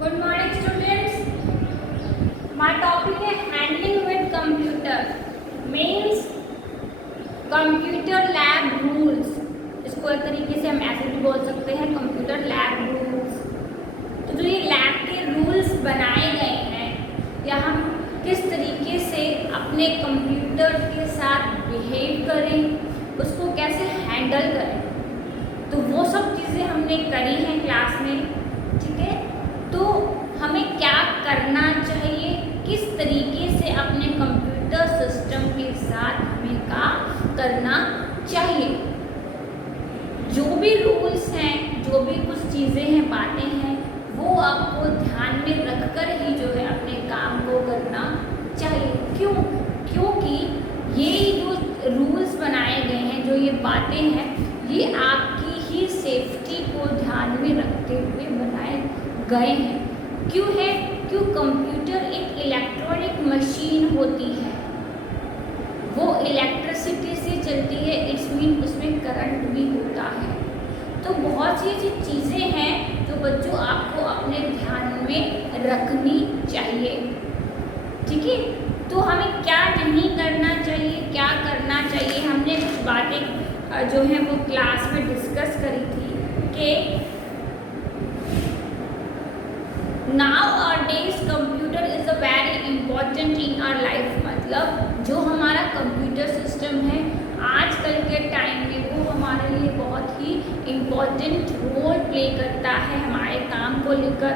Good morning students. My topic है handling with computer means computer lab rules. इसको एक तरीके से हम ऐसे भी बोल सकते हैं कंप्यूटर लैब रूल्स। तो जो ये लैब के रूल्स बनाए गए हैं या हम किस तरीके से अपने कंप्यूटर के साथ बिहेव करें, उसको कैसे हैंडल करें, तो वो सब चीज़ें हमने करी हैं क्लास में। ठीक है, तो हमें क्या करना चाहिए, किस तरीके से अपने कंप्यूटर सिस्टम के साथ हमें काम करना चाहिए। जो भी रूल्स हैं, जो भी कुछ चीज़ें हैं, बातें हैं, वो आपको ध्यान में रखकर ही जो है अपने काम को करना चाहिए। क्यों? क्योंकि ये जो रूल्स बनाए गए हैं, जो ये बातें हैं, ये आपकी ही सेफ्टी को ध्यान में रखते हुए बनाए गए हैं। क्यों है? क्यों? कंप्यूटर एक इलेक्ट्रॉनिक मशीन होती है, वो इलेक्ट्रिसिटी से चलती है, इट्स मीन उसमें करंट भी होता है। तो बहुत सी ऐसी चीज़ें हैं जो बच्चों आपको अपने ध्यान में रखनी चाहिए। ठीक है, तो हमें क्या नहीं करना चाहिए, क्या करना चाहिए, हमने कुछ बातें जो है वो क्लास में डिस्कस करी थी कि nowadays computer is a very important in our life. मतलब जो हमारा कंप्यूटर सिस्टम है आजकल के टाइम में, वो हमारे लिए बहुत ही इम्पॉर्टेंट रोल प्ले करता है हमारे काम को लेकर।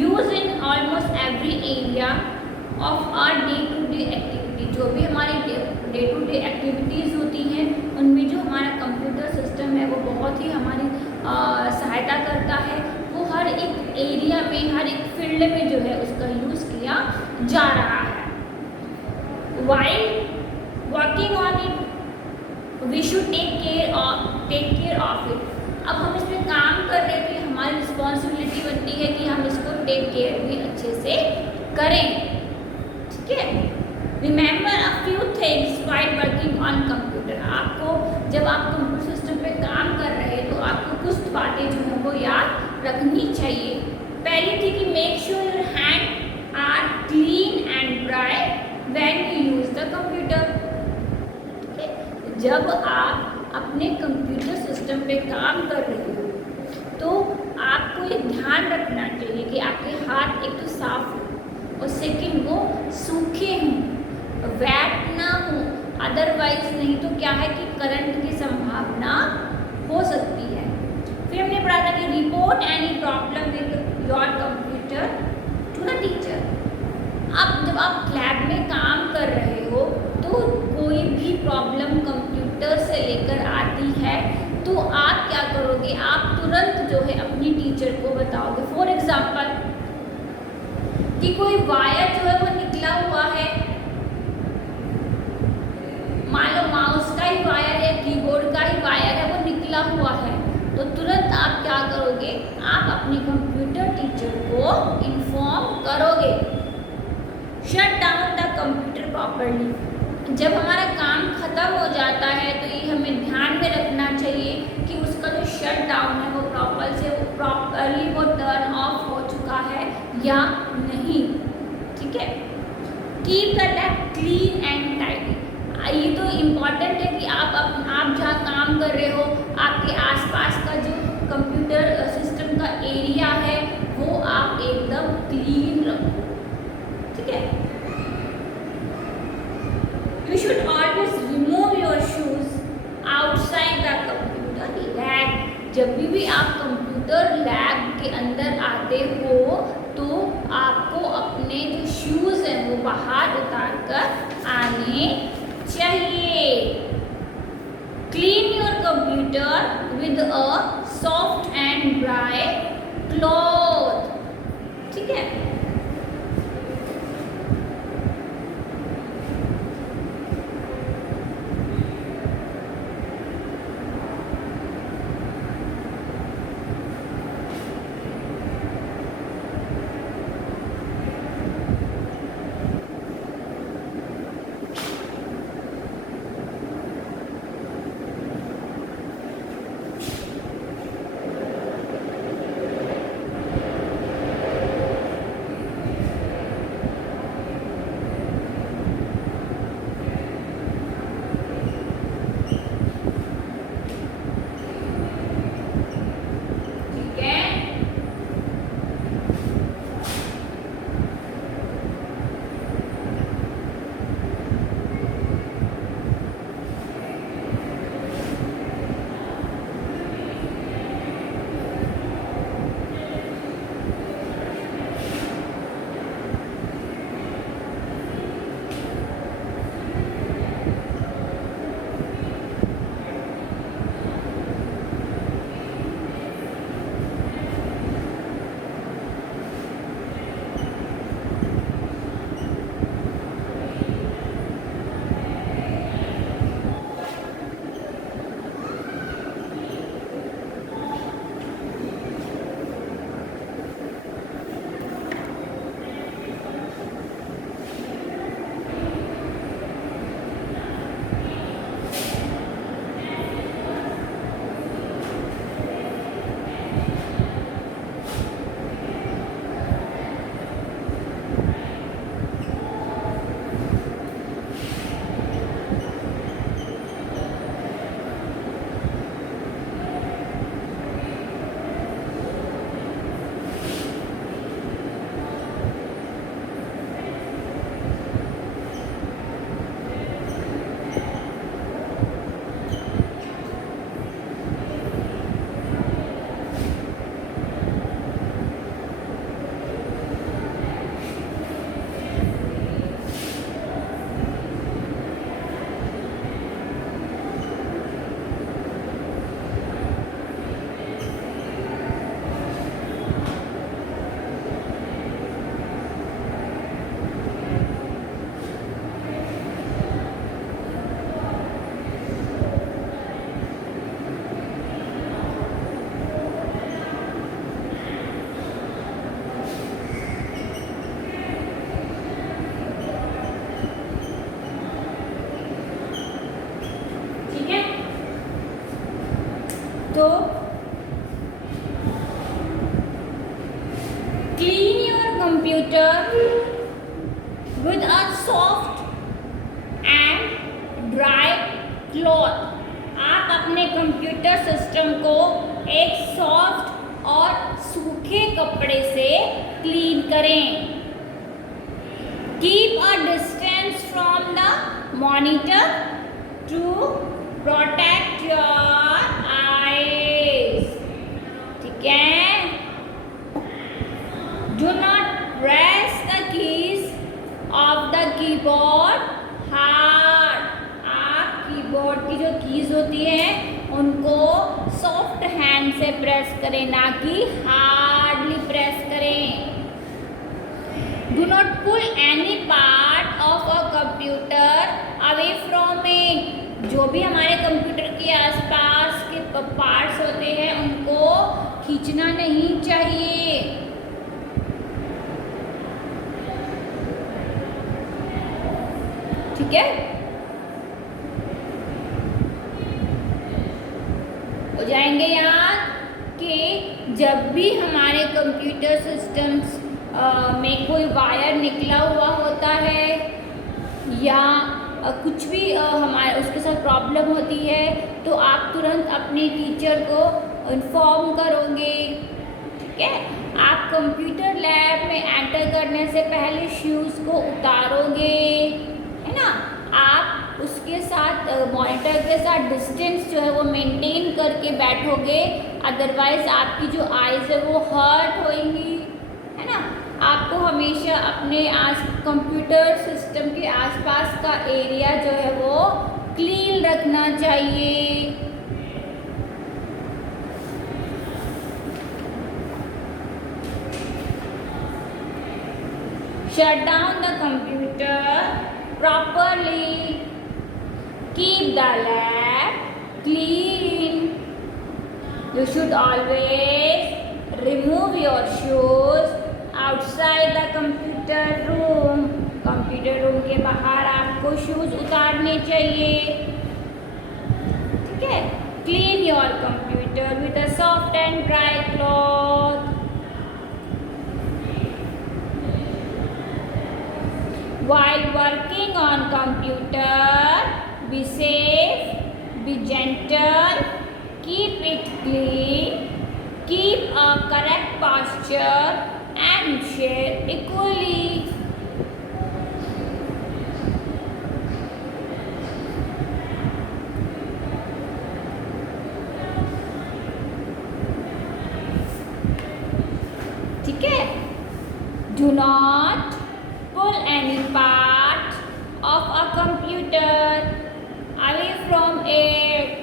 Use in almost every area of our day to day activity. जो भी हमारी डे टू डे एक्टिविटीज़ होती हैं, उनमें जो हमारा कंप्यूटर सिस्टम है वो बहुत ही हमारी सहायता करता है। वो हर एक एरिया में, हर एक फील्ड में जो है उसका यूज़ किया जा रहा है। While working on it we should take care of it. अब हम इस पर काम कर रहे थे, हमारी रिस्पॉन्सिबिलिटी बनती है कि हम इसको टेक केयर भी अच्छे से करें। ठीक है, remember a few things while working on computer. आपको जब आप कंप्यूटर सिस्टम पे काम कर रहे हैं तो आपको कुछ बातें जो है वो याद रखनी चाहिए। पहली थी कि make sure your hand are clean and dry when you use the computer. जब आप अपने कंप्यूटर सिस्टम पे काम कर रहे हो तो आपको ये ध्यान रखना चाहिए कि आपके हाथ एक तो साफ हो और सेकंड वो सूखे हों, वेट ना हो। अदरवाइज नहीं तो क्या है कि करंट की संभावना हो सकती है। फिर हमने पढ़ा था कि report any problem with your computer to the teacher. अब जब आप लैब में काम कर रहे हो तो कोई भी प्रॉब्लम कंप्यूटर से लेकर आती है तो आप क्या करोगे, आप तुरंत जो है अपनी टीचर को बताओगे। फॉर एग्जाम्पल कि कोई वायर जो है वो निकला हुआ है, मान लो माउस का ही वायर है, कीबोर्ड का ही वायर है, वो निकला हुआ है, तो तुरंत आप क्या करोगे, आप अपनी कंप्यूटर टीचर को इन्फॉर्म करोगे। Shut down the computer properly. जब हमारा काम खत्म हो जाता है तो ये हमें ध्यान में रखना चाहिए कि उसका जो शट डाउन है वो प्रॉपरली वो टर्न ऑफ हो चुका है या नहीं। ठीक है, keep the lab clean and tidy. ये तो इम्पॉर्टेंट है कि आप जहाँ काम कर रहे हो, आपके आसपास का जो कंप्यूटर सिस्टम का एरिया है वो आप एकदम क्लीन रखो। ठीक है, you should always remove your shoes outside the computer lab. जब भी आप कंप्यूटर लैब के अंदर आते हो तो आपको अपने जो शूज़ हैं वो बाहर उतार कर आने चाहिए। Clean your computer with a soft and dry cloth. ठीक है, Clean your computer with a soft and dry cloth. आप अपने कंप्यूटर सिस्टम को एक सॉफ्ट और सूखे कपड़े से क्लीन करें. Keep a distance from the monitor to protect your eyes. ठीक है. Do not press the keys of the keyboard hard. आप कीबोर्ड की जो कीज होती है उनको सॉफ्ट हैंड से प्रेस करें, ना कि हार्डली प्रेस करें. Do not pull any part of a computer away from it. जो भी हमारे कंप्यूटर के आसपास के पार्ट्स होते हैं उनको खींचना नहीं चाहिए. ठीक है. हो जाएंगे याद कि जब भी हमारे कंप्यूटर सिस्टम्स में कोई वायर निकला हुआ होता है या कुछ भी हमारे उसके साथ प्रॉब्लम होती है तो आप तुरंत अपने टीचर को इन्फॉर्म करोगे. ठीक है. आप कंप्यूटर लैब में एंटर करने से पहले शूज़ को उतारोगे, है ना. आप उसके साथ मॉनिटर के साथ डिस्टेंस जो है वो मेंटेन करके बैठोगे, अदरवाइज आपकी जो आईज है वो हर्ट होएंगी, है ना. आपको हमेशा अपने कंप्यूटर सिस्टम के आसपास का एरिया जो है वो क्लीन रखना चाहिए. Shut down the computer properly. Keep the lab clean. You should always remove your shoes outside the computer room. Computer room के बाहर आपको शूज उतारने चाहिए. ठीक है. Clean your computer with a soft and dry cloth. While working on computer, be safe, be gentle, keep it clean, keep a correct posture and share equally. ठीक है. Do not pull any part of a computer away from it.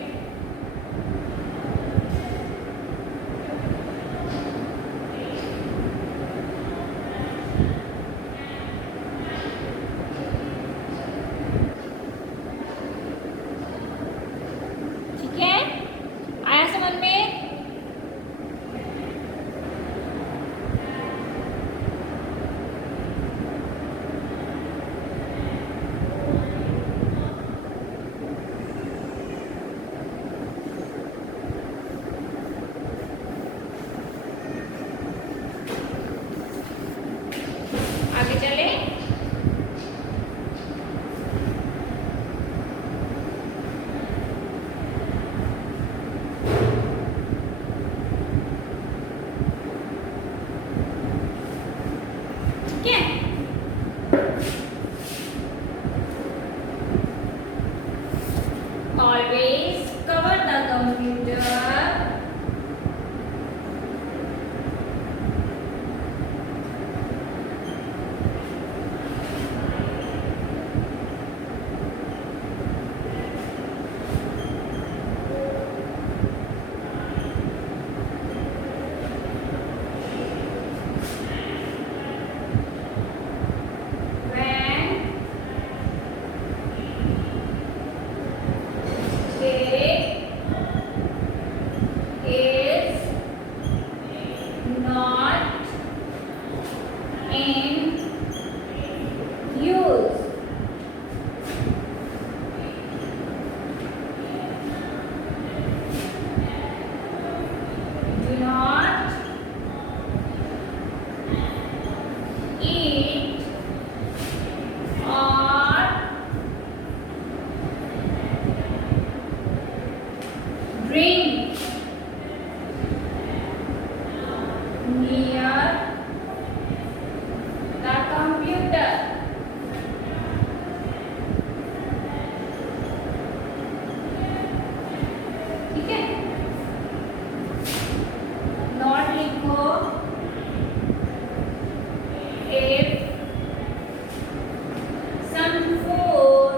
ठीक है. आया समझ में? आगे चले. ठीक है. Always cover the computer if some food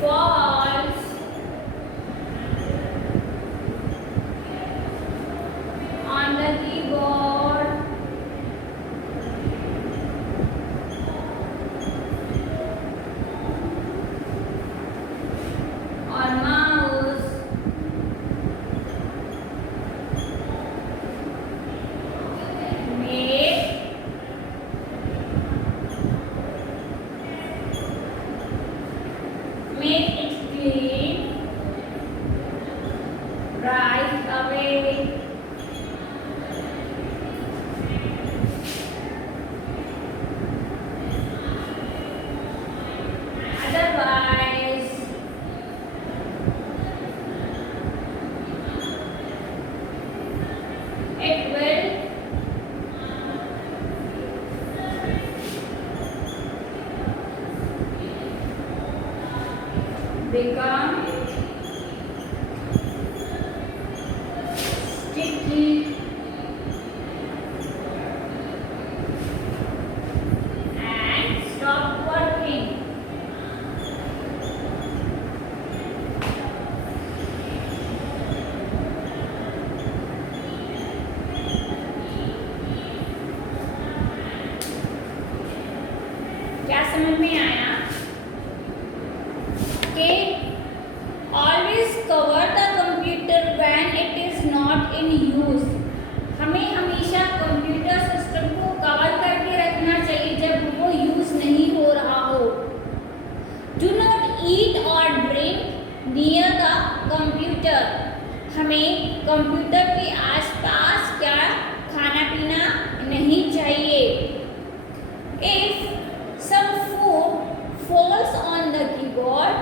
falls on the keyboard or mouse, make it clean right away. Otherwise, it will become sticky and stop working. क्या समझ में आया कि always cover the computer when it is not in use. हमें हमेशा computer system को cover करके रखना चाहिए जब वो यूज नहीं हो रहा हो. Do not eat or drink near the computer. हमें कंप्यूटर के आसपास क्या खाना पीना नहीं चाहिए. If some food falls on the keyboard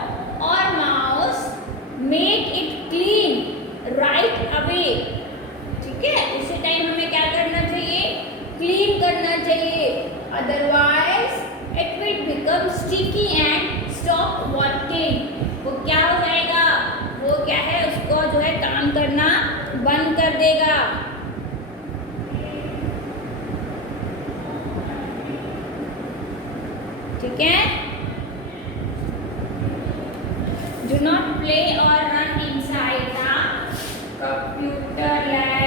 or mouse, make it clean right away. ठीक है, उसी टाइम हमें क्या करना चाहिए, क्लीन करना चाहिए. Otherwise it will become sticky and stop working. वो क्या हो जाएगा, वो क्या है, उसको जो है काम करना बंद कर देगा. ठीक है. Do not play or run inside the computer lab.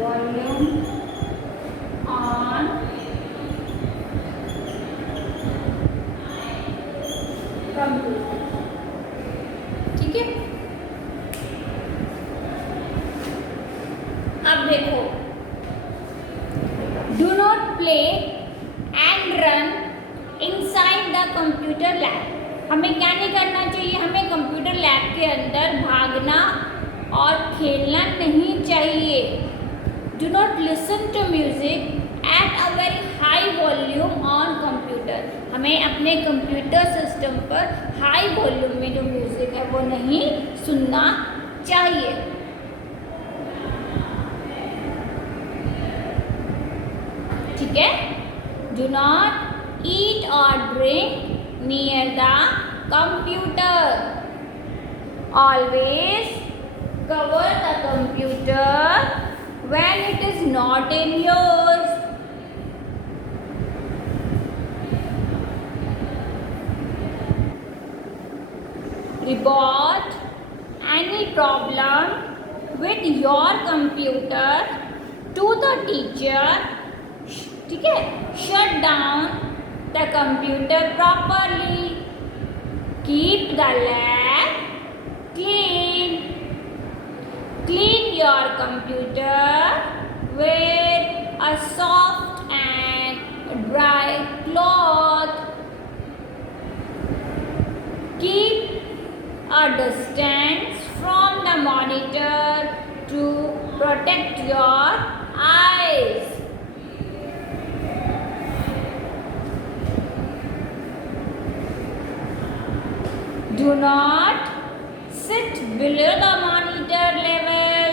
volume on computer. ठीक है. अब देखो, do not play and run inside the computer lab. हमें क्या नहीं करना चाहिए, हमें कंप्यूटर लैब के अंदर भागना और खेलना नहीं चाहिए. Do not listen to music at a very high volume on computer. हमें अपने कंप्यूटर सिस्टम पर हाई वॉल्यूम में जो म्यूजिक है वो नहीं सुनना चाहिए. ठीक है. डू नॉट ईट और drink near the computer. Always cover the computer when it is not in use. Report any problem with your computer to the teacher. ठीक है, shut down the computer properly. Keep the lab clean. Clean your computer with a soft and dry cloth. Keep a distance from the monitor to protect your eyes. Do not sit below the monitor level.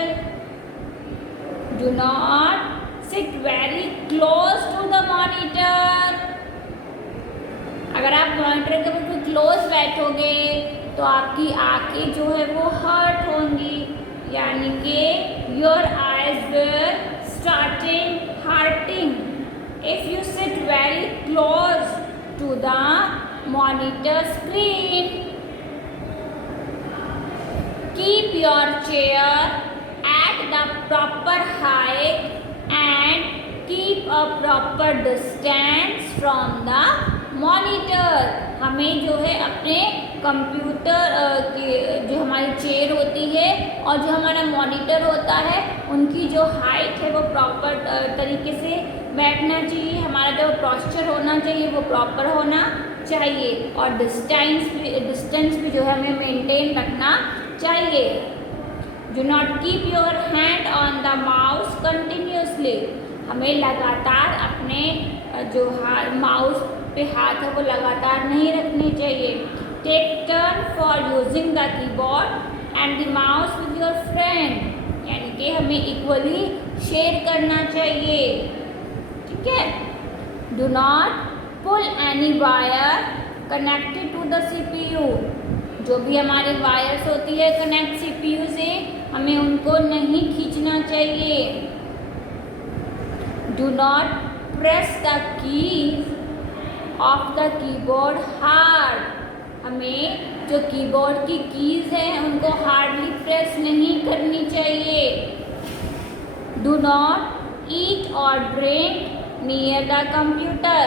Do not sit very close to the monitor. अगर आप monitor के बिल्कुल close बैठोगे तो आपकी आंखें जो है वो हर्ट होंगी, यानी कि your eyes will starting hurting if you sit very close to the monitor screen. Keep your chair at the proper height and keep a proper distance from the monitor. हमें जो है अपने कंप्यूटर के जो हमारी चेयर होती है और जो हमारा मॉनिटर होता है उनकी जो हाइट है वो प्रॉपर तरीके से बैठना चाहिए. हमारा जो पोस्चर होना चाहिए वो प्रॉपर होना चाहिए और डिस्टेंस भी जो है हमें मेंटेन रखना चाहिए. Do not keep your hand on the mouse continuously. हमें लगातार अपने जो माउस पे हाथ है वो लगातार नहीं रखने चाहिए. Take turn for using the keyboard and the mouse with your friend. यानी कि हमें इक्वली शेयर करना चाहिए. ठीक है. Do not pull any wire connected to the CPU. जो भी हमारे वायर्स होती है कनेक्ट CPU से हमें उनको नहीं खींचना चाहिए. Do not press the keys of the keyboard hard. हमें जो कीबोर्ड की कीज हैं उनको हार्डली प्रेस नहीं करनी चाहिए. Do not eat or drink near the computer.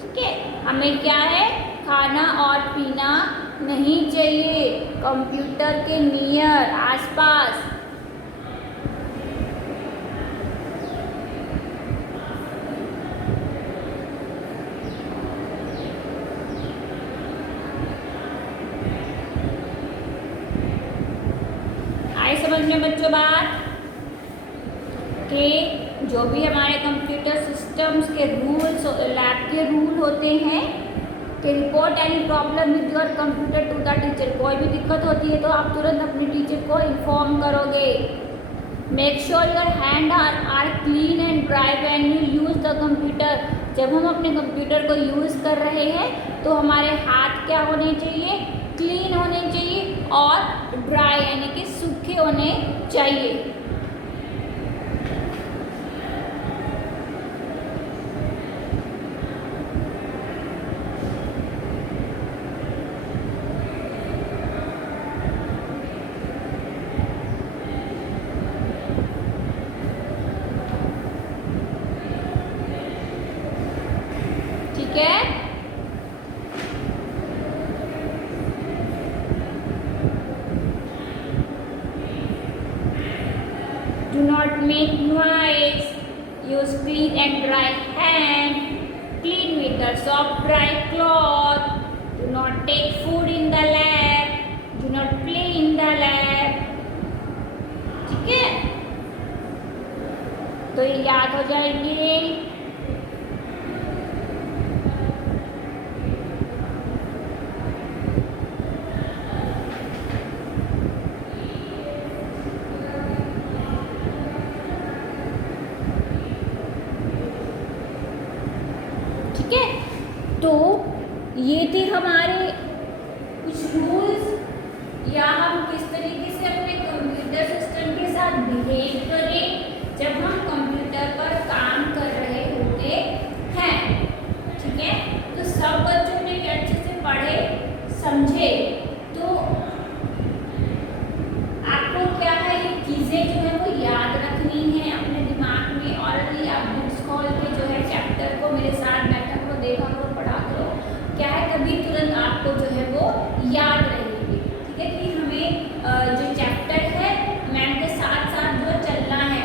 ठीक है, हमें क्या है खाना और पीना नहीं चाहिए कंप्यूटर के नियर आसपास. आए समझ में बच्चों बात कि जो भी हमारे कंप्यूटर सिस्टम्स के रूल्स लैब के रूल होते हैं कि report any problem with your computer to the teacher. कोई भी दिक्कत होती है तो आप तुरंत अपने टीचर को इन्फॉर्म करोगे. Make sure your hand are clean and dry when you use the computer. जब हम अपने कंप्यूटर को यूज़ कर रहे हैं तो हमारे हाथ क्या होने चाहिए, क्लीन होने चाहिए और ड्राई यानी कि सूखे होने चाहिए. ठीक है. Do not make noise. Use clean and dry hand. Clean with the soft dry cloth. Do not take food in the lab. Do not play in the lab. ठीक है, तो ये याद हो जाएंगे. ठीक है, तो ये थे हमारे कुछ रूल्स, या हम किस तरीके से अपने कंप्यूटर सिस्टम के साथ बिहेव करें जब हम कंप्यूटर पर काम कर रहे होते हैं। ठीक है, तो सब बच्चों ने अच्छे से पढ़े समझे। तो आपको क्या है, ये चीज़ें जो है वो याद रखनी है अपने दिमाग में। ऑलरेडी आप बुक्स खोल के जो है चैप्टर को मेरे साथ बैठा करो, देखा करो, पढ़ा करो, क्या है तभी तुरंत आपको जो है वो याद रहेगी। ठीक है, कि हमें जो चैप्टर है मैम के साथ साथ जो चलना है।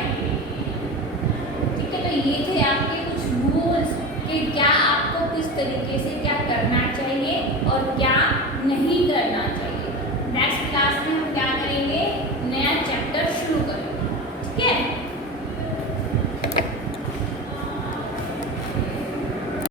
ठीक है, तो ये थे आपके कुछ रूल्स कि क्या आपको किस तरीके से क्या करना चाहिए और क्या नहीं करना चाहिए। Next class